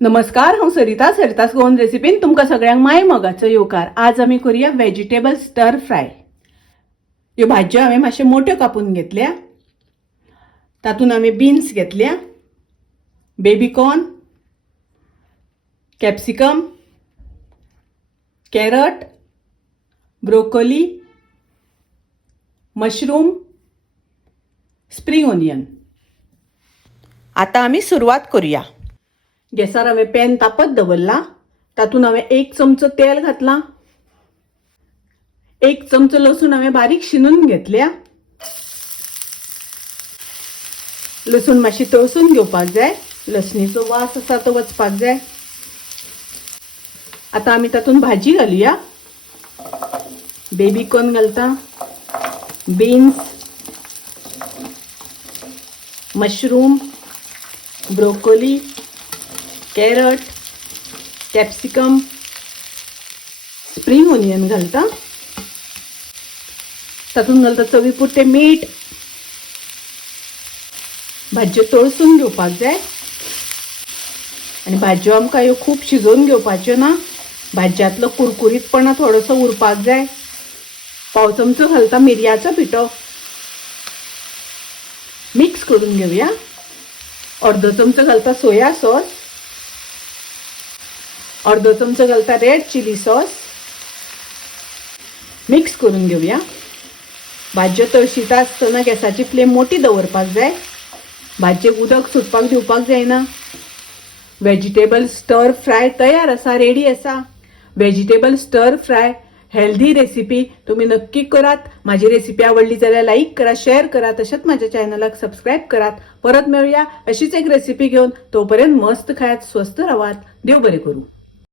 नमस्कार, हांव सरिता सरितास गोवन रेसिपीन तुमकां सगळ्यांक माय मोगाचो येवकार। आज आमी करूया वेजिटेबल स्टर फ्राय। ह्यो भाज्यो हांवें मातशे मोठ्यो कापून घेतल्या। तातूंत हांवें बीन्स घेतल्या, baby corn, capsicum, carrot, broccoli, mushroom, spring onion. आता आमी सुरवात करूया। गॅसार हांवें पॅन तापत दवरला। तातूंत हांवें 1 चमचो तेल घातला। 1 चमचो लसूण हांवें बारीक शिनून घेतल्या। लसूण मातशी तळसून घेवपाक जाय, लसणीचो वास आसा तो वचपाक जाय। आता आमी तातूंत भाजी घालुया। बेबी कॉर्न घालता, beans, mushroom, broccoli, carrot, capsicum, spring onion घालता। तातूंत घालता चवीपुरते मीठ। भाज्यो तळसून घेवपाक जाय आनी भाज्यो आमकां ह्यो खूब शिजोवन घेवपाच्यो ना। भाज्यांतलो कुरकुरीतपणा थोडोसो उरपाक जाय। पाव चमचो घालता मिरयाचो पिठो। मिक्स करून घेवया। अर्दो चमचो घालता सोया सॉस, अर्दो चमचो घालता रेड चिली सॉस। मिक्स करून घेवया। भाज्यो तळशीता आसतना गॅसाची फ्लेम मोठी दवरपाक जाय। भाजयेक उदक सुटपाक दिवपाक जायना। वेजिटेबल स्टर फ्राय तयार आसा, रेडी आसा। वेजिटेबल स्टर फ्राय हेल्दी रेसिपी तुम्ही नक्की करात। माझी रेसिपी आवडली जाल्यार लाईक करा, शेअर करा, तसेच माझ्या चॅनलाक सबस्क्राईब करात। परत मिळूया अशीच एक रेसिपी घेऊन। तोपर्यंत मस्त खायात, स्वस्त राहात, देव बरे करू।